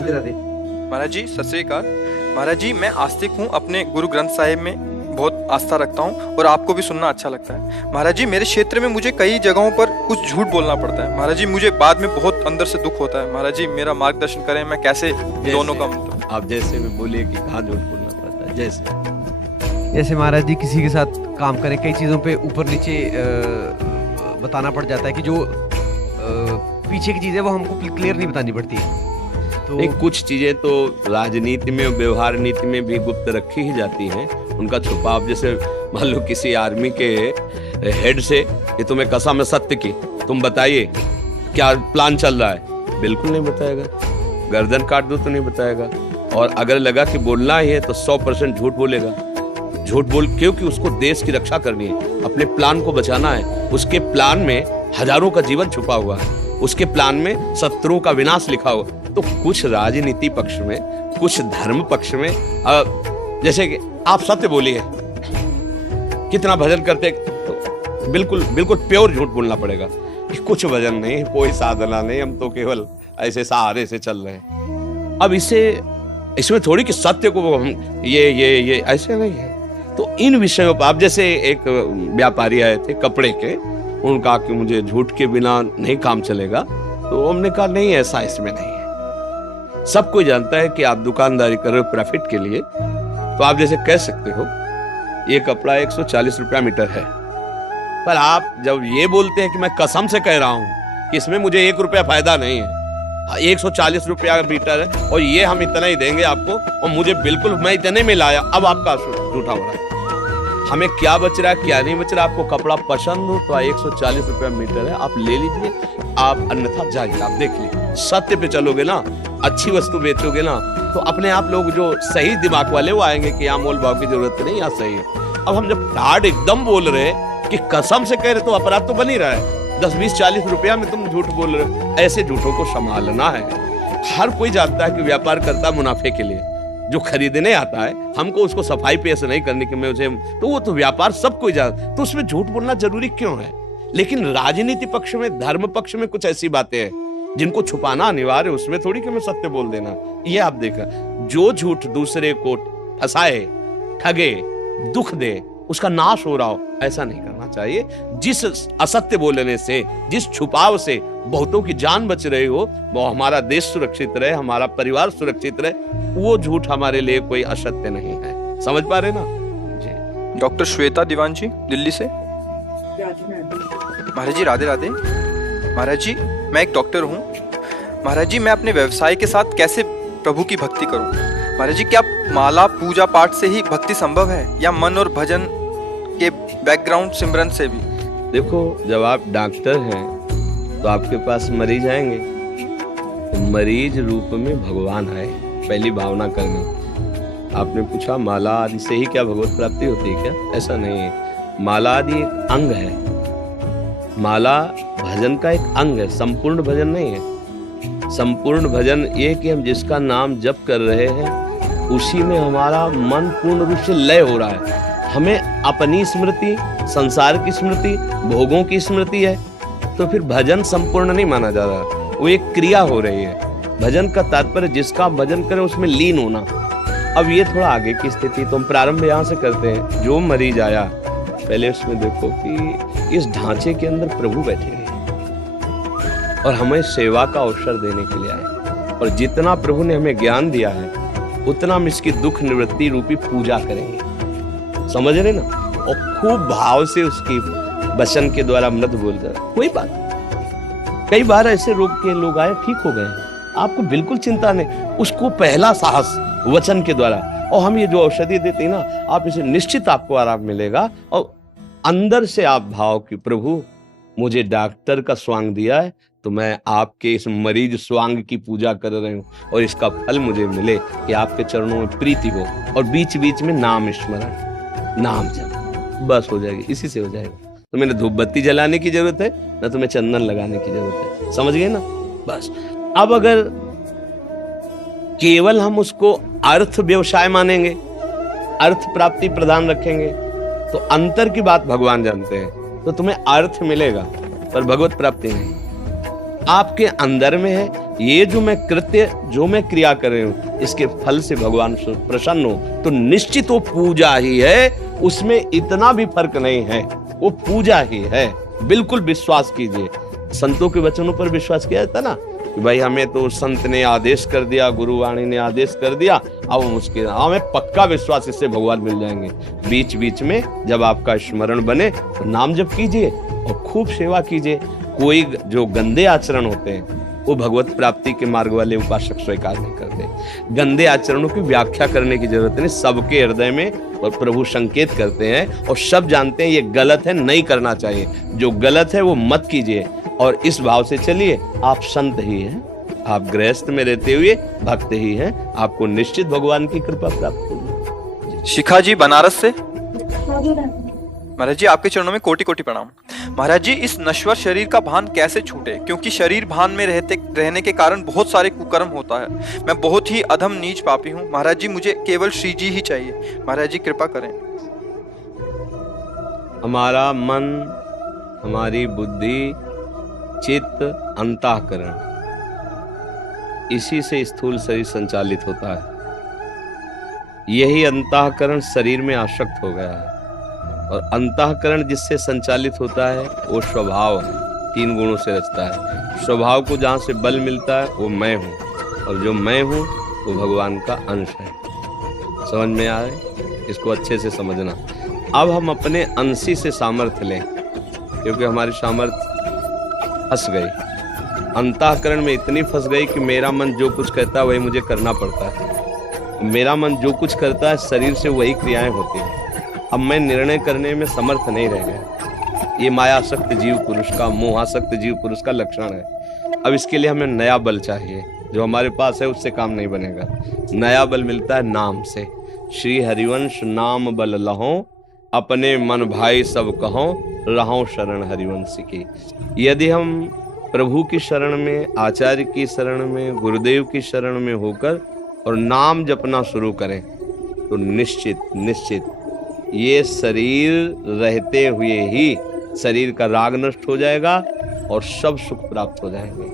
राधे राधे। महाराज जी सत श्री अकाल। महाराज जी मैं आस्तिक हूँ, अपने गुरु ग्रंथ साहिब में बहुत आस्था रखता हूँ और आपको भी सुनना अच्छा लगता है। महाराज जी मेरे क्षेत्र में मुझे कई जगहों पर कुछ झूठ बोलना पड़ता है। महाराज जी मुझे बाद में बहुत अंदर से दुख होता है। महाराज जी मेरा मार्गदर्शन करें, मैं कैसे दोनों का आप जैसे में बोलिए कि कहाँ झूठ बोलना पड़ता है। जैसे महाराज जी किसी के साथ काम करें, कई चीज़ों पे ऊपर नीचे बताना पड़ जाता है कि जो पीछे की चीज़ें वो हमको क्लियर नहीं बतानी पड़ती है। तो नहीं, कुछ चीजें तो राजनीति में, व्यवहार नीति में भी गुप्त रखी ही जाती हैं, उनका छुपाव। जैसे मान लो किसी आर्मी के हेड से कि तुम्हें कसम है सत्य की, तुम बताइए क्या प्लान चल रहा है, बिल्कुल नहीं बताएगा। गर्दन काट दो तो नहीं बताएगा। और अगर लगा कि बोलना ही है तो 100% झूठ बोलेगा। झूठ बोल, क्योंकि उसको देश की रक्षा करनी है, अपने प्लान को बचाना है। उसके प्लान में हजारों का जीवन छुपा हुआ है, उसके प्लान में शत्रुओं का विनाश लिखा हुआ। तो कुछ राजनीति पक्ष में, कुछ धर्म पक्ष में, जैसे कि आप सत्य बोलिए, कितना भजन करते, तो बिल्कुल बिल्कुल प्योर झूठ बोलना पड़ेगा कि कुछ भजन नहीं, कोई साधना नहीं, हम तो केवल ऐसे सहारे से चल रहे हैं। अब इसमें थोड़ी कि सत्य को हम ये ऐसे नहीं है। तो इन विषयों पर, आप जैसे एक व्यापारी आए थे कपड़े के, उन्होंने कहा कि मुझे झूठ के बिना नहीं काम चलेगा। तो हमने कहा नहीं, ऐसा इसमें नहीं है। सब कोई जानता है कि आप दुकानदारी कर रहे हो प्रॉफिट के लिए, तो आप जैसे कह सकते हो ये कपड़ा 140 रुपया मीटर है, पर आप जब ये बोलते हैं कि मैं कसम से कह रहा हूं कि इसमें मुझे 1 रुपया फायदा नहीं है, 140 रुपया मीटर है और ये हम इतना ही देंगे आपको, और मुझे बिल्कुल, मैं इतने में लाया, अब आपका झूठा हो रहा है। हमें क्या बच रहा है, क्या नहीं बच रहा। आपको कपड़ा पसंद हो तो 140 रुपया मीटर है, आप ले लीजिए, आप अन्यथा जाइए, आप देख लीजिए। सत्य पे चलोगे ना, अच्छी वस्तु बेचोगे ना, तो अपने आप लोग जो सही दिमाग वाले वो आएंगे कि यहाँ मोल भाव की जरूरत नहीं, यहाँ सही है। अब हम जब फ्रॉड एकदम बोल रहे हैं कि कसम से कह रहे, तो अपराध तो बन ही रहा है। 10, 20, 40 रुपया में तुम झूठ बोल रहे हो। ऐसे झूठों को संभालना है। हर कोई जानता है कि व्यापार करता मुनाफे के लिए, जो खरीदने आता है हमको उसको सफाई पे ऐसे नहीं करने की, मैं उसे, तो वो तो व्यापार सब कोई जानता, तो उसमें झूठ बोलना जरूरी क्यों है। लेकिन राजनीति पक्ष में, धर्म पक्ष में कुछ ऐसी बातें हैं जिनको छुपाना अनिवार्य है, उसमें थोड़ी कि मैं सत्य बोल देना। ये आप देखा, जो झूठ दूसरे को फंसाए, ठगे, दुख दे, उसका नाश हो रहा हो, ऐसा नहीं करना चाहिए। जिस असत्य बोलने से, जिस छुपाव से बहुतों की जान बच रही हो, वो हमारा देश सुरक्षित रहे, हमारा परिवार सुरक्षित रहे, वो झूठ हमारे लिए कोई असत्य नहीं है। समझ पा रहे ना जी। डॉक्टर श्वेता दीवान जी दिल्ली से। महाराज जी राधे राधे। महाराज जी मैं एक डॉक्टर हूँ। महाराज जी मैं अपने व्यवसाय के साथ कैसे प्रभु की भक्ति करूँ? महाराज जी क्या माला पूजा पाठ से ही भक्ति संभव है, या मन और भजन के बैकग्राउंड सिमरन से भी? देखो, जब आप डॉक्टर हैं तो आपके पास मरीज आएंगे, तो मरीज रूप में भगवान आए, पहली भावना करनी। आपने पूछा माला आदि से ही क्या भगवत प्राप्ति होती है क्या? ऐसा नहीं है। माला आदि एक अंग है, माला भजन का एक अंग है, संपूर्ण भजन नहीं है। संपूर्ण भजन ये कि हम जिसका नाम जप कर रहे हैं उसी में हमारा मन पूर्ण रूप से लय हो रहा है। हमें अपनी स्मृति, संसार की स्मृति, भोगों की स्मृति है, तो फिर भजन संपूर्ण नहीं माना जा रहा, वो एक क्रिया हो रही है। भजन का तात्पर्य जिसका भजन करें उसमें लीन होना। अब ये थोड़ा आगे की स्थिति, तो हम प्रारंभ यहाँ से करते हैं। जो मरीज आया, पहले उसमें देखो कि इस ढांचे के अंदर प्रभु बैठे हैं और हमें सेवा का अवसर देने के लिए आए, और जितना प्रभु ने हमें ज्ञान दिया है उतना हम इसकी दुख निवृत्ति रूपी पूजा करेंगे। समझ रहे ना? और खूब भाव से उसकी वचन के द्वारा अमृत बोल कर कोई बात। कई बार ऐसे रोग के लोग आए, ठीक हो गए, आपको बिल्कुल चिंता नहीं। उसको पहला साहस वचन के द्वारा, और हम ये जो औषधि देते हैं ना, आप इसे निश्चित आपको आराम मिलेगा। और अंदर से आप भाव कि प्रभु मुझे डॉक्टर का स्वांग दिया है, तो मैं आपके इस मरीज स्वांग की पूजा कर रही हूँ, और इसका फल मुझे मिले कि आपके चरणों में प्रीति हो। और बीच बीच में नाम स्मरण, नाम जप, बस हो जाएगी, इसी से हो जाएगा। तो मैंने धूप बत्ती जलाने की जरूरत है ना, तुम्हें चंदन लगाने की जरूरत है। समझ गए ना? बस। अब अगर केवल हम उसको अर्थ व्यवसाय मानेंगे, अर्थ प्राप्ति प्रदान रखेंगे, तो अंतर की बात भगवान जानते हैं। तो तुम्हें अर्थ मिलेगा पर भगवत प्राप्ति नहीं। आपके अंदर में है। ये जो मैं कृत्य, जो मैं क्रिया कर रही हूँ, इसके फल से भगवान प्रसन्न हो तो निश्चित वो पूजा ही है, उसमें इतना भी फर्क नहीं है, वो पूजा ही है। बिल्कुल विश्वास कीजिए। संतों के वचनों पर विश्वास किया जाता ना कि भाई हमें तो संत ने आदेश कर दिया, गुरुवाणी ने आदेश कर दिया, अब मुश्किल, हमें पक्का विश्वास, इससे भगवान मिल जाएंगे। बीच बीच में जब आपका स्मरण बने तो नाम जप कीजिए और खूब सेवा कीजिए। कोई जो गंदे आचरण होते हैं वो भगवत प्राप्ति के मार्ग वाले उपासक स्वीकार नहीं करते। गंदे आचरणों की व्याख्या करने की जरूरत नहीं, सबके हृदय में और प्रभु संकेत करते हैं और सब जानते हैं ये गलत है, नहीं करना चाहिए। जो गलत है वो मत कीजिए और इस भाव से चलिए। आप संत ही हैं, आप गृहस्थ में रहते हुए भक्त ही हैं, आपको निश्चित भगवान की कृपा प्राप्त होगी। शिखा जी बनारस से। महाराज जी आपके चरणों में कोटि कोटि प्रणाम। महाराज जी इस नश्वर शरीर का भान कैसे छूटे, क्योंकि शरीर भान में रहने के कारण बहुत सारे कुकर्म होता है। मैं बहुत ही अधम नीच पापी हूँ महाराज जी, मुझे केवल श्री जी ही चाहिए। महाराज जी कृपा करें। हमारा मन, हमारी बुद्धि, चित्त, अंतःकरण, इसी से स्थूल शरीर संचालित होता है। यही अंतःकरण शरीर में आसक्त हो गया है और अंतःकरण जिससे संचालित होता है वो स्वभाव 3 गुणों से रचता है। स्वभाव को जहाँ से बल मिलता है वो मैं हूँ, और जो मैं हूँ वो भगवान का अंश है। समझ में आए? इसको अच्छे से समझना। अब हम अपने अंशी से सामर्थ्य लें, क्योंकि हमारी सामर्थ्य फंस गई, अंतःकरण में इतनी फंस गई कि मेरा मन जो कुछ कहता है वही मुझे करना पड़ता है। मेरा मन जो कुछ करता है शरीर से वही क्रियाएं होती हैं। अब मैं निर्णय करने में समर्थ नहीं रह गया। ये मायासक्त जीव पुरुष का, मोहासक्त जीव पुरुष का लक्षण है। अब इसके लिए हमें नया बल चाहिए, जो हमारे पास है उससे काम नहीं बनेगा। नया बल मिलता है नाम से। श्री हरिवंश नाम बल लहो, अपने मन भाई सब कहो, रहो शरण हरिवंश की। यदि हम प्रभु की शरण में, आचार्य की शरण में, गुरुदेव की शरण में होकर और नाम जपना शुरू करें तो निश्चित ये शरीर रहते हुए ही शरीर का राग नष्ट हो जाएगा और सब सुख प्राप्त हो जाएंगे।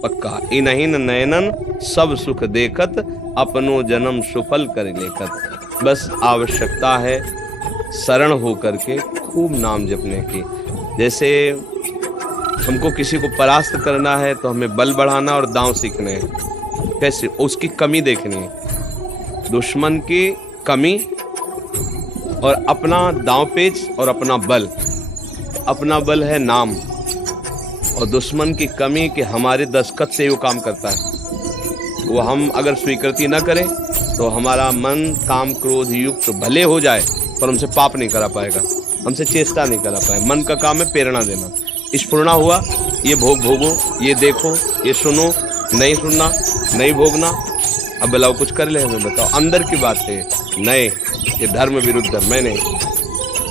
पक्का। इनहिन नयनन सब सुख देखत, अपनो जन्म सुफल कर लेखत। बस आवश्यकता है शरण होकर के खूब नाम जपने की। जैसे हमको किसी को परास्त करना है तो हमें बल बढ़ाना और दांव सीखने हैं। कैसे? उसकी कमी देखनी है, दुश्मन की कमी और अपना दांव पेच और अपना बल। अपना बल है नाम और दुश्मन की कमी कि हमारे दस्तखत से वो काम करता है। वो हम अगर स्वीकृति न करें तो हमारा मन काम क्रोध युक्त भले हो जाए पर हमसे पाप नहीं करा पाएगा, हमसे चेष्टा नहीं करा पाएगा। मन का काम है प्रेरणा देना। स्फुरना हुआ, ये भोगो, ये देखो, ये सुनो, नहीं सुनना, नहीं भोगना। अब बुलाओ कुछ कर ले, हमें बताओ। अंदर की बात है, नहीं ये धर्म विरुद्ध है, मैं नहीं।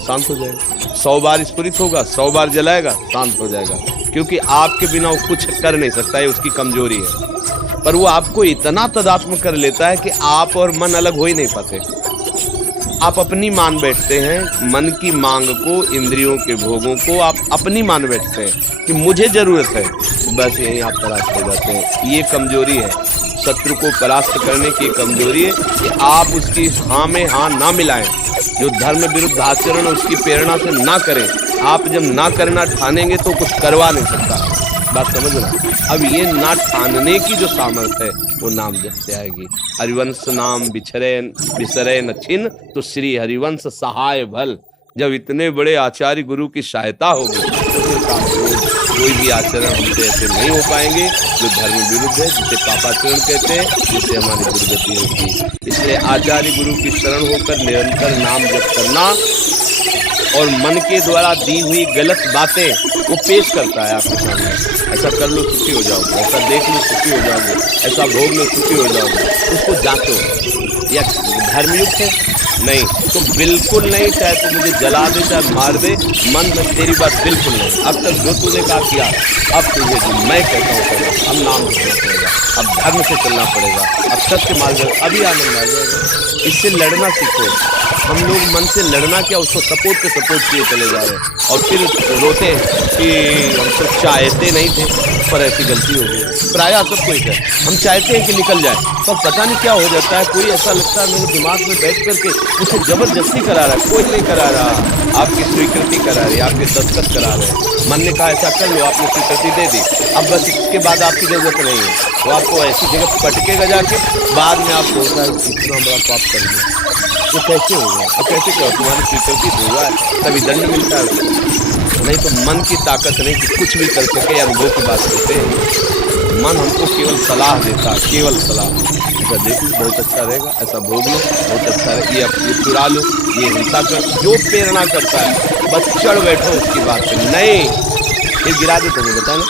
शांत हो जाएगा। 100 बार स्फुरित होगा, 100 बार जलाएगा, शांत हो जाएगा। क्योंकि आपके बिना वो कुछ कर नहीं सकता है, उसकी कमजोरी है। पर वो आपको इतना तदात्म कर लेता है कि आप और मन अलग हो ही नहीं पाते। आप अपनी मान बैठते हैं, मन की मांग को, इंद्रियों के भोगों को आप अपनी मान बैठते हैं कि मुझे जरूरत है। बस यही आप परास्त हो जाते हैं। ये कमजोरी है, शत्रु को परास्त करने की कमजोरी है कि आप उसकी हाँ में हाँ ना मिलाएं। जो धर्म विरुद्ध आचरण उसकी प्रेरणा से ना करें। आप जब ना करना ठानेंगे तो कुछ करवा नहीं सकता। बात समझ ना? अब ये ना ठानने की जो सामर्थ्य है वो नाम जप से आएगी। हरिवंश नाम बिसरे न छिन, तो श्री हरिवंश सहाय भल। जब इतने बड़े आचार्य गुरु की सहायता होगी तो कोई भी आचरण हमसे ऐसे नहीं हो पाएंगे जो धर्म विरुद्ध है, जिसे पापाचरण कहते हैं, जिससे हमारी दुर्गति होती है। इसलिए आचार्य गुरु की शरण होकर निरंतर नाम जप करना और मन के द्वारा दी हुई गलत बातें वो पेश करता है आपके सामने। ऐसा कर लो सुखी हो जाओगे, ऐसा देख लो सुखी हो जाओगे, ऐसा भोग लो सुखी हो जाओगे। उसको जांचो, या धर्मयुक्त है? नहीं तो बिल्कुल नहीं। चाहे तो मुझे जला दे, चाहे मार दे, मन में तेरी बात बिल्कुल नहीं। अब तक जो तूने कहा किया, अब तुझे मैं कहता हूँ अब नाम रखना पड़ेगा। अब धर्म से चलना पड़ेगा, अब सत्य मार्ग, अभी आनंद आ जाएगा। इससे लड़ना सीखो। हम लोग मन से लड़ना क्या, उसको सपोर्ट किए चले जा रहे हैं और फिर रोते हैं कि हम तो चाहते नहीं थे पर ऐसी गलती हो गई। प्रायः सब कोई है, हम चाहते हैं कि निकल जाए पर पता नहीं क्या हो जाता है। कोई ऐसा लगता है मेरे दिमाग में बैठ करके उसे जबरदस्ती करा रहा है, कोई नहीं करा रहा, आपकी स्वीकृति करा रही, आपके दस्तखत करा रहे। मन ने कहा ऐसा कर लो, आपने स्वीकृति दे दी, अब बस इसके बाद आपकी जरूरत नहीं है, तो आपको ऐसी जगह पटकेगा जाके, बाद में आप होता है इतना बड़ा पाप कर लिया। तो कैसे होगा? अब कैसे क्या तुम्हारी स्वीकृति हुआ है तभी दंड मिलता है उसको। नहीं तो मन की ताकत नहीं कि कुछ भी कर सके। अनुभव की बात करते हैं, मन हमको केवल सलाह देता, केवल सलाह। ऐसा देख लो बहुत अच्छा रहेगा, ऐसा भोग लो बहुत अच्छा रहेगा, ये चुरा लो, ये हिंसा कर, जो प्रेरणा करता है बस चढ़ बैठो उसकी बात पे। नहीं ये गिरा दे, तुम्हें बता ना,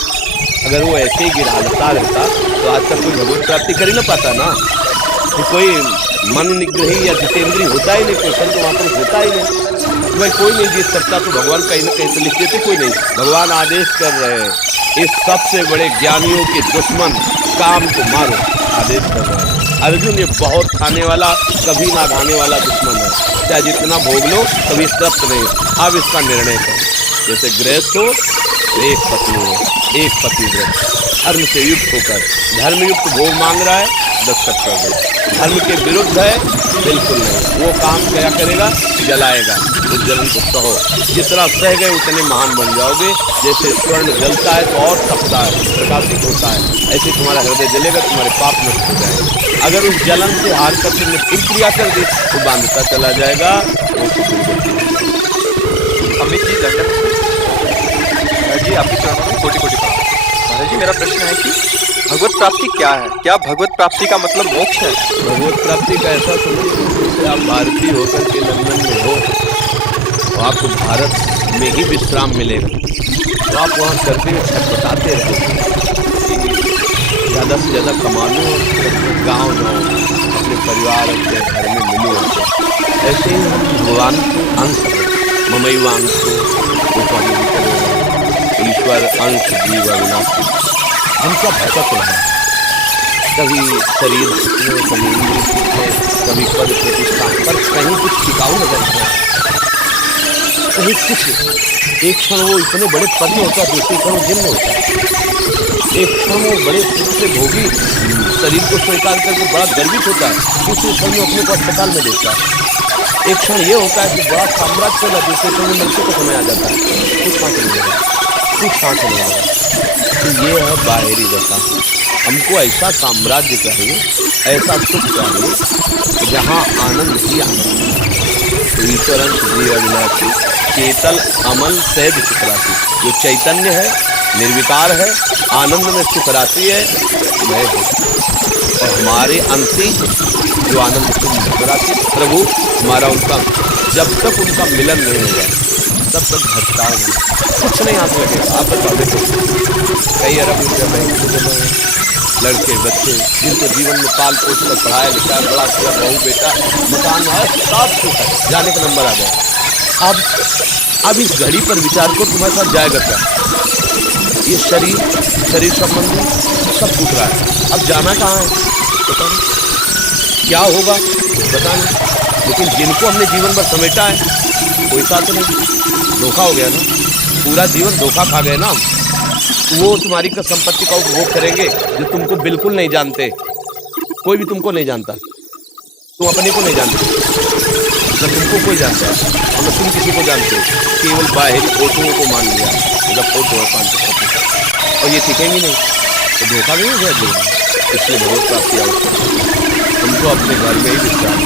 अगर वो ऐसे ही गिराता रहता तो आज तक कोई भगवत प्राप्ति कर ही ना पाता ना। तो कोई मन निग्रही या जितेंद्री होता ही नहीं, कोई संत वहाँ पर होता ही नहीं। तो भाई कोई नहीं जीत सकता, तो भगवान कहीं ना कहीं से लिख देते, कोई नहीं। भगवान आदेश कर रहे हैं, इस सबसे बड़े ज्ञानियों के दुश्मन काम को मारो, आदेश कर रहे हैं। अर्जुन ये बहुत खाने वाला, कभी ना खाने वाला दुश्मन है, चाहे जितना भोग लो कभी तृप्त नहीं। अब इसका निर्णय करो। जैसे गृहस्थ हो, एक पत्नी हो, एक पतिव्रत, धर्म से युक्त होकर धर्मयुक्त भोग मांग रहा है, दस्तखत कर दो। धर्म के विरुद्ध है, बिल्कुल नहीं। वो काम क्या करेगा? जलाएगा। उस जलन को सहो, जितना सह गए उतने महान बन जाओगे। जैसे स्वर्ण जलता है तो और तपता है, प्रकाशित होता है, ऐसे तुम्हारा हृदय जलेगा, तुम्हारे पाप नष्ट हो जाएंगे। अगर उस जलन से हार कर तुमने फिर क्रिया कर दी तो बांधता चला जाएगा। अमित जी दंडक जी, आपके चरणों में कोटि कोटि प्रणाम। महाराज जी, मेरा प्रश्न है कि भगवत प्राप्ति क्या है? क्या भगवत प्राप्ति का मतलब मोक्ष है? भगवत प्राप्ति का ऐसा समझिए, जैसे आप भारतीय होकर के लंदन में हो तो आपको भारत में ही विश्राम मिलेगा, तो आप वहाँ करते हुए छटपटाते रहोगे, ज़्यादा से ज़्यादा कमा लो, गाँव जाओ, अपने परिवार अपने घर में मिलो। ऐसे ही हम भगवान के अंश हैं, ममैवांश ईश्वर अंश जीव अविनाशी। हमका भटक रहा है, कभी शरीर में, कभी इंद्रिय में, कभी पद प्रतिष्ठा पर, कहीं कुछ टिकाऊ नजर नहीं आता, कहीं कुछ। एक क्षण वो इतने बड़े पद में होता है, दूसरे क्षण वो जिन में होता है। एक क्षण वो बड़े सुख से भोगी शरीर को स्वीकार करके बड़ा गर्वित होता है, दूसरे क्षण वो अपने को अस्पताल में देखता है। एक क्षण ये होता है कि बड़ा साम्राज्य चला, दूसरे क्षण में मृत्यु का समय आ जाता है, कुछ सांस नहीं लगा, कुछ सांस नहीं लगा। तो ये है बाहरी दशा। हमको ऐसा साम्राज्य चाहिए, ऐसा सुख चाहिए जहाँ आनंद ही आनंद। तो ईश्वर अंश जीव अविनाशी, चेतल अमल सहज सुख राशि। जो चैतन्य है, निर्विकार है, आनंद में सुख राशि है, मैं हूँ। और हमारे अंशी जो आनंद सुख राशि प्रभु हमारा, उनका जब तक उनका मिलन नहीं होगा तब तक भटका नहीं, कुछ नहीं हाथ लगेगा। आप बता देते कई अरब रुपया बैंक में जमा है, लड़के बच्चे जिनको जीवन में पाल पोस कर पढ़ाया लिखा है, बड़ा अच्छा बहू बेटा मकान है, सब कुछ है, जाने का नंबर आ गया। अब इस घड़ी पर विचार करो, तुम्हारे साथ जाएगा क्या? ये शरीर संबंधी सब टूट रहा है, अब जाना कहाँ है पता नहीं, क्या होगा पता नहीं। लेकिन जिनको हमने जीवन भर समेटा है कोई साथ नहीं, धोखा हो गया ना, पूरा जीवन धोखा खा गए ना हम। वो तुम्हारी का संपत्ति का उपभोग करेंगे जो तुमको बिल्कुल नहीं जानते, कोई भी तुमको नहीं जानता, तुम अपने को नहीं जानते, न तुमको कोई जानता है और न तुम किसी को जानते हो, केवल बाहरी फोटोओं को मान लिया, मतलब फोटो है 500 और ये टिकेंगे नहीं, तो धोखा नहीं हो गया जीवन। इसलिए भगवत प्राप्ति आवश्यक, हमको अपने घर में ही विश्राम।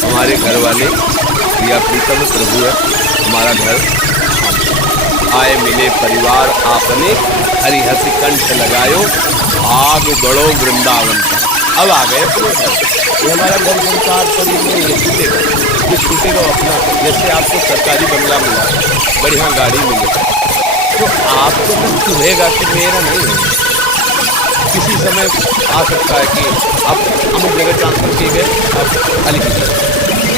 हमारे घर वाले प्रिया प्रीतम प्रभु है, हमारा घर आए मिले परिवार आपने, हरिहस कंठ लगायो, आग बढ़ो वृंदावन का। अब आ गए अपने घर, ये हमारा घर संसार शरीर में ये छूटेगा, ये छूटेगा अपना। जैसे आपको सरकारी बंगला मिला, बढ़िया गाड़ी मिले, तो आपको कुछ चुभेगा कि मेरा नहीं है। किसी समय आ सकता है कि आप अमुक जगह ट्रांसफर किए गए, आप खाली कीजिए,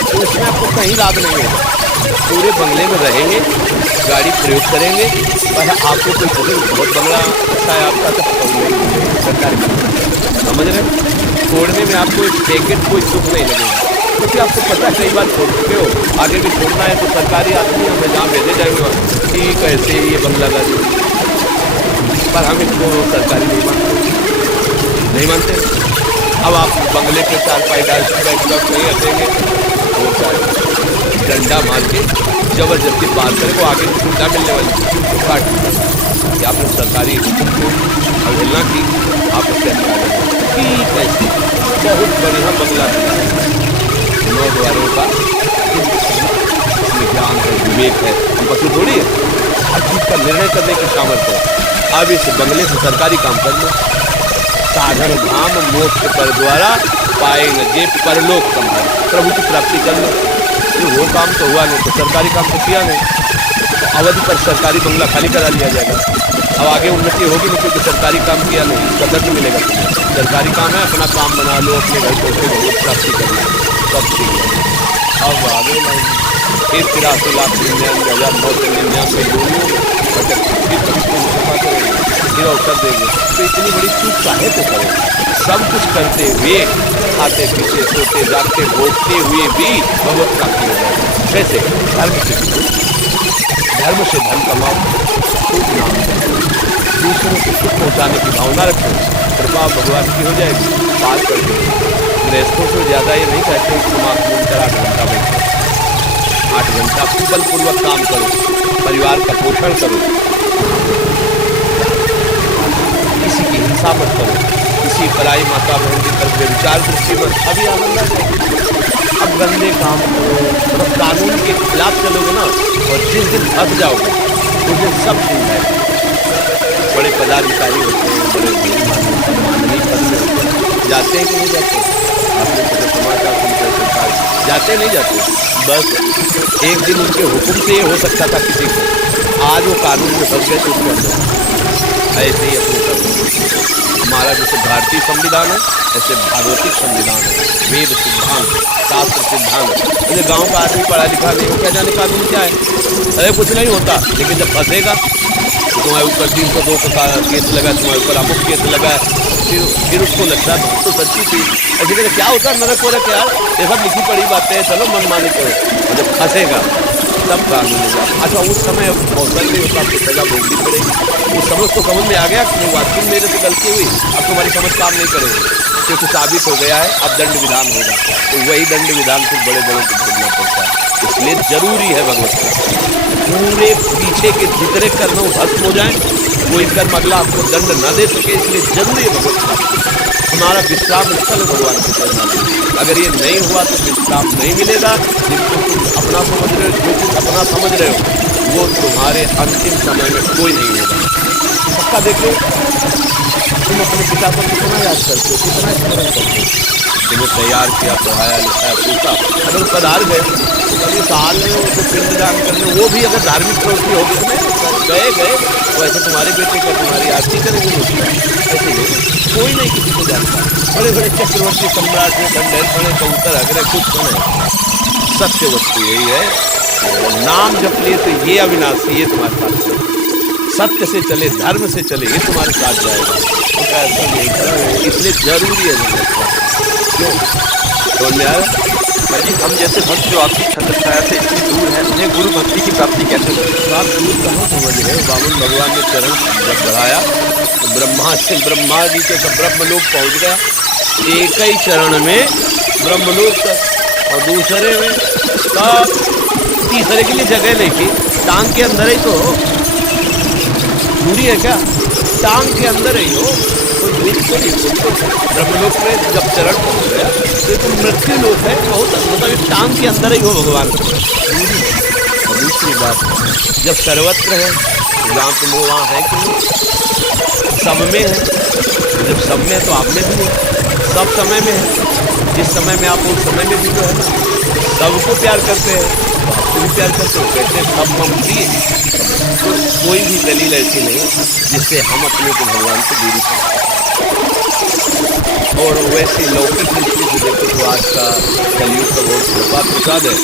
तो उसमें आपको कहीं लाभ नहीं होगा। पूरे बंगले में रहेंगे, गाड़ी प्रयोग करेंगे, पर आपको कोई बहुत बंगला अच्छा है आपका तो सरकारी समझ रहे, छोड़ने में आपको एक सेकेंड कोई सुख नहीं लगेगा, क्योंकि आपको पता है कई बार छोड़ चुके हो, आगे भी छोड़ना है तो सरकारी आदमी हमें जहाँ भेजे जाएंगे ठीक है, ऐसे ये बंगला गाड़ी, पर हम इसको सरकारी नहीं मानते। अब आप बंगले पे 4 पाई डाल नहीं हटेंगे, वो डंडा मार के जबरदस्ती बात करें, वो आगे सुविधा मिलने वाली तो काट कि आपने सरकारी हुक्म को अवहेलना की, आप उसके ठीक है, बहुत बढ़िया बंगला मिला है, 9 द्वारों का, ज्ञान है, विवेक है, हम पशु थोड़ी है, हर चीज का निर्णय करने की सामर्थ्य है। अब इस बंगले से सरकारी काम कर लो, साधन धाम मोक्ष पर द्वारा पाए न जे परलोक संभाल, प्रभु की प्राप्ति कर लो, वो काम तो हुआ नहीं तो सरकारी काम तो किया नहीं, तो अवधि पर सरकारी बंगला खाली करा लिया जाएगा। अब आगे उन्नति होगी नहीं क्योंकि सरकारी काम किया नहीं, कदर नहीं मिलेगा तुम्हें, सरकारी काम है अपना काम बना लो, अपने घर को भगवत प्राप्ति कर लो, सब ठीक है। अब आगे नहीं 1,83,99,999 जोड़ियों फिर अवसर देंगे, तो इतनी बड़ी चूक काहे तो करें, सब कुछ करते हुए खाते पीते सोते जागते भोगते हुए भी भगवत प्राप्ति हो जाए। कैसे? धर्म से धन कमाओ, खूब नाम दूसरों को सुख पहुँचाने की भावना रखो, कृपा भगवान की हो जाएगी, पार कर दो। गृहस्थों से ज़्यादा ये नहीं कहते समाप्त कर 8 घंटा बैठो, 8 घंटा बलपूर्वक काम करो, परिवार का पोषण करो, किसी की हिंसा मत करो, किसी पराई माता बहन की तरफ विचार दृष्टि मत, अभी आनंद आ जाए। अब गंदे काम करो, मतलब कानून के खिलाफ चलोगे ना, और जिस दिन फंस जाओगे उस दिन सब छूट जाएगा। बड़े पदाधिकारी होते हैं, बड़े माननीय पद में होते हैं, जाते हैं कि नहीं जाते? आपने तो समाचार सुनते हैं, सरकार जाते नहीं जाते, बस एक दिन उनके हुक्म से ये हो सकता था किसी को, आज वो कानून में फंस गए तो उसके अंदर ऐसे ही अपने कर। हमारा जैसे भारतीय संविधान है ऐसे भागवतिक संविधान है, वेद सिद्धांत, शास्त्र सिद्धांत। जैसे गांव का आदमी पढ़ा लिखा नहीं हो, क्या जाने कानून क्या है, अरे कुछ नहीं होता, लेकिन जब फंसेगा तो तुम्हारे ऊपर 302 का केस लगा, तुम्हारे ऊपर अमुक केस लगा, फिर उसको लगता है तो सच्ची थी, ऐसे कहते क्या होता है नरक वरक यार, ये सब लिखी पड़ी बातें हैं, चलो मनमानी करो, और जब फंसेगा तब कानून होगा। अच्छा उस समय अवसर नहीं होता, आपको सजा भोगनी पड़ेगी। उस समय उसको समझ में आ गया कि वाकई मेरे से गलती हुई, अब तुम्हारी समझ काम नहीं करेगी, क्योंकि साबित हो गया है, अब दंड विधान होगा, तो वही दंड विधान फिर बड़े बड़े को भोगना पड़ता है। इसलिए जरूरी है भगवत पूरे पीछे के जितने कर्म भस्म हो जाए, कोई कर्म अगला आपको दंड न दे सके, इसलिए जरूरी है भगवत प्राप्ति। हमारा विश्राम स्थल भगवान के चरणों में, अगर ये नहीं हुआ तो विश्राम नहीं मिलेगा। जिसको तुम अपना समझ रहे हो, जो कुछ अपना समझ रहे हो, वो तुम्हारे अंतिम समय में कोई नहीं होगा। पक्का देखो, तुम अपने पिता पर कितना याद करते हो, कितना स्मरण करते हो, तुम्हें तैयार किया, पढ़ाया लिखाया पूछा, अगर पधार गए कभी साल में वो जो पिंडदान करने, वो भी अगर धार्मिक प्रवृत्ति होगी तो गए तो ऐसे तुम्हारे बेटे का तुम्हारी आरती करेंगे लोग, ऐसे नहीं, कोई नहीं किसी को जानता। बड़े बड़े चक्रवर्ती सम्राट में खंडेर बड़े कबूतर अगर कुछ सुने, सत्य वस्तु यही है, नाम जप लिए तो ये अविनाशी, ये तुम्हारे साथ चले, सत्य से चले, धर्म से चले, ये तुम्हारे साथ जाएगा। तो ऐसा नहीं करा, इसलिए जरूरी है क्यों तो न्याय भाई हम जैसे भक्त जो आपकी छत्र छाया से इतनी दूर है, उन्हें गुरु भक्ति की प्राप्ति कैसे हो? आप दूर कहाँ समझ रहे हो? बामन भगवान ने चरण जब बढ़ाया तो ब्रह्मा जी के सब ब्रह्मलोक पहुँच गया, एक ही चरण में ब्रह्मलोक तक, और दूसरे में सब, तीसरे के लिए जगह नहीं थी, टांग के अंदर ही तो दूरी है क्या, टांग के अंदर ही हो, कोई दूरी तो नहीं। ब्रह्मलोक में जब चरण पहुँच गया तो मृत्यु लोक है, बहुत मतलब टांग के अंदर ही हो भगवान को। और दूसरी बात, जब सर्वत्र है जहाँ तुम हो वहाँ है कि सब में है, जब सब में है तो आप में भी है, सब समय में है, जिस समय में आप उस समय में भी तो है, सबको प्यार करते हैं तो आपको भी प्यार करते हो, कहते हैं सब हम प्रिय। तो कोई भी दलील ऐसी नहीं जिससे हम अपने को भगवान से दूरी करें। और वैसी लौकिक दृष्टि से देखो तो आज का कलयुग का बहुत कृपा प्रसाद है।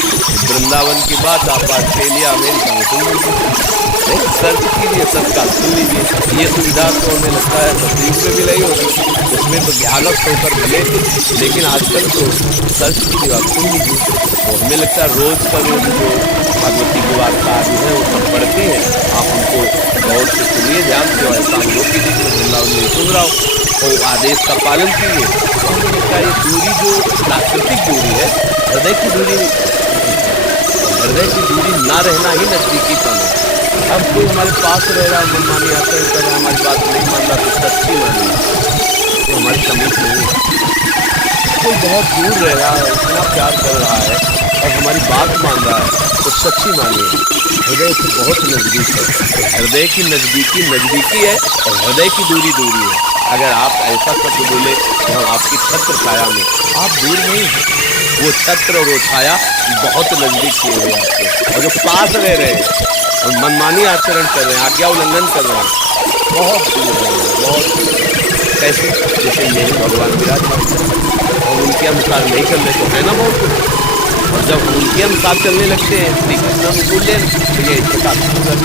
वृंदावन की बात आप ऑस्ट्रेलिया अमेरिका में सुन लीजिए, सर्च कीजिए, तत्काल सुन लीजिए। ये सुविधा तो हमें लगता है सतयुग में भी नहीं होगी, उसमें तो ध्यानस्थ होकर मिले, लेकिन आजकल तो सर्च कीजिए, आप सुन लीजिए। तो हमें लगता है रोज का रोज जो भगवती की वार्ता आदि है वो सब पढ़ती है, आप उनको गौर से सुनिए, ध्यान से, ऐसा हम लोग कीजिए कि वृंदावन नहीं सुन रहा हो और आदेश का पालन कीजिए। तो हमें लगता है ये दूरी जो प्राकृतिक दूरी है, हृदय की दूरी, हृदय की दूरी ना रहना ही नजदीकीपन है। अब कोई हमारे पास रह रहा, मनमानी आचरण कर रहा, हमारी बात नहीं मान रहा तो सच्ची मानिए तो हमारी समीप नहीं है। कोई बहुत दूर रह रहा है, इतना प्यार कर रहा है और हमारी बात मान रहा है तो सच्ची मानिए, हृदय से बहुत नजदीक है। तो हृदय की नजदीकी है और हृदय की दूरी दूरी है। अगर आप ऐसा शब्द बोले कि हम आपकी छत्र छाया में, आप दूर नहीं हैं, वो छत्र और वो छाया बहुत नजदीक किए हुए आपको, और जो पास रह रहे हैं और मनमानी आचरण कर रहे हैं, आज्ञा उल्लंघन कर रहे हैं, बहुत दूर रह रहे हैं, बहुत दूर। कैसे? जैसे यही भगवान विराजमान और उनके अनुसार नहीं चलने तो है ना बहुत कुछ। और जब उनके अनुसार चलने लगते हैं श्री कृष्ण में भूल लें तो ये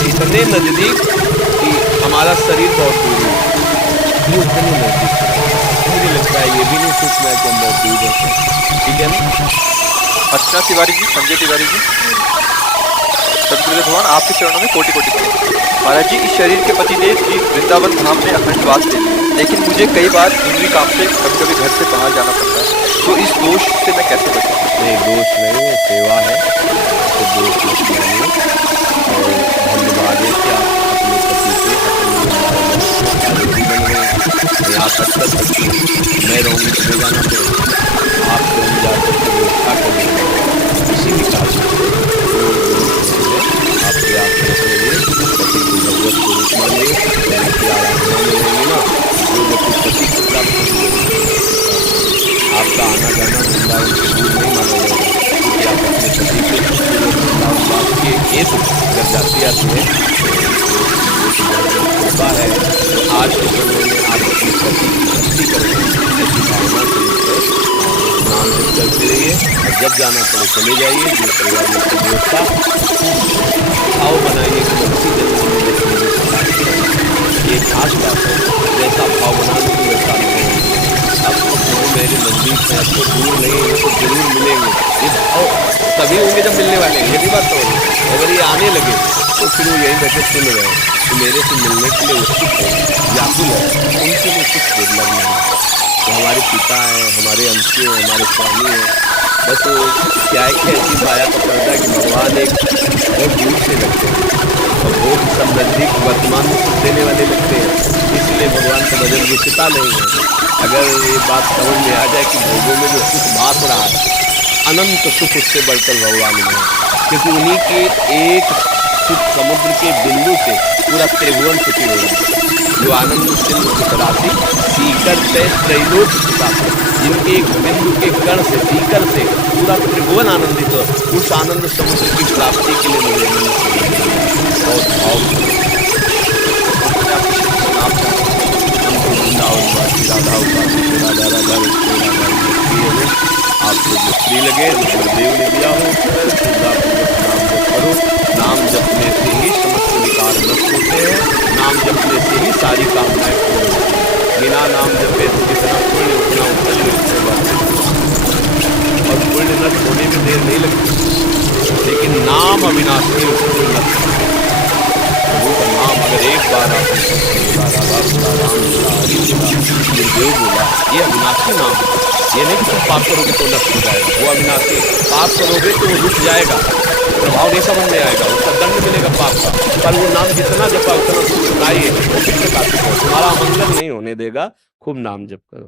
इतने नजदीक कि हमारा शरीर बहुत दूर है, ये उतने नजदीक है। मुझे लगता है ये भी नहीं सोचना है कि हम बहुत दूर हैं, ठीक है ना। अर्चना तिवारी जी, संजय तिवारी जी, सतगुरुदेव भगवान आपके चरणों में कोटि कोटि प्रणाम। महाराज जी, इस शरीर के पतिदेव जी वृंदावन धाम में अखंड वास लेते हैं, लेकिन मुझे कई बार जरूरी काम से कभी कभी घर से बाहर जाना पड़ता है, तो इस दोष से मैं कैसे बचूं? नहीं, दोष नहीं है, सेवा है, तो दोष मत मानिए। और धन्यवाद है कि आप अपने पति से अपनी बन गए, आप अच्छा सकती हैं, मैं रहूँगी तो ले जाना पड़ेगा, आप तो हम जाकर के व्यवस्था करेंगे किसी भी कार्य से, आपके आप रखेंगे, पति को भगवत स्वरूप मानिए, उनकी आराधना में रहेंगे ना, जो व्यक्ति पति को प्राप्त होंगे, आपका आना जाना वृंदावन से दूर नहीं माना जाएगा, क्योंकि आप अपने पति के वृंदावन वास के हेतु अगर जाते आते हैं कृपा है। तो आज के समय में आप अपने पति की भक्ति करेंगे, ऐसी भावना से नाम जप करते रहिए, और जब जाना पड़े चले जाइए, जो सेवा में व्यवस्था भाव बनाइए कि उसी जन्म में ये खास बात है, जैसा भाव बना लो वैसा नहीं। अब तो मेरे नजदीक है, अब तो दूर नहीं है, तो जरूर मिलेंगे, ये भाव तभी होंगे जब मिलने वाले हैं, ये भी बात तो होगी। अगर ये आने लगे तो फिर वो यही बैठे सुन रहे तो मेरे से मिलने के लिए उत्सुक है, व्याकुल है, उनके लिए कुछ दुर्लभ नहीं है। तो हमारे पिता हैं, हमारे अंशी हैं, हमारे स्वामी हैं, बस वो क्या है कि ऐसी माया का पर्दा कि भगवान एक बहुत दूर से लगते हैं और भोग सब नजदीक वर्तमान में सुख देने वाले लगते हैं, इसलिए भगवान का भजन रुचिता नहीं है। अगर ये बात समझ में आ जाए कि भोगों में जो सुख भाग रहा है, अनंत सुख उससे बढ़कर भगवान में है, क्योंकि उन्हीं के एक सुख समुद्र के बिंदु से पूरा त्रिभुवन सुखी हो रहा है। जो आनंद सिंधु सुख राशि सीकर से त्रैलोक सुखा, जिनके एक बिंदु के कण से सीकर से पूरा त्रिभुवन आनंदित हो, उस आनंद समुद्र की प्राप्ति के लिए मुझे बहुत भाव राधा राधा राधा आपको जो प्रिय लगे, जो गुरुदेव ने दिया हो, नाम जप करो। नाम जपने से ही समस्त विकार नष्ट होते हैं, नाम जपने से ही सारी कामनाएं पूर्ण होती हैं। बिना नाम जपे तो जितना पुण्य उतना और पुण्य नष्ट होने में देर नहीं लगती, लेकिन नाम अविनाशी उसको नष्ट प्रभु का नाम अगर एक बार आपने राधा बोला, राम बोला, हरि बोला, गुरुदेव बोला, ये अविनाशी नाम है। ये नहीं कि तुम पाप करोगे तो नष्ट हो जाएगा, वो अविनाशी। पाप करोगे तो वो रुक जाएगा, प्रभाव नहीं समझ में आएगा, उसका दंड मिलेगा पाप का, पर वो नाम जितना जपा उतना सुनाइए, वो फिर तुम्हारा मंगल नहीं होने देगा। खूब नाम जप करो।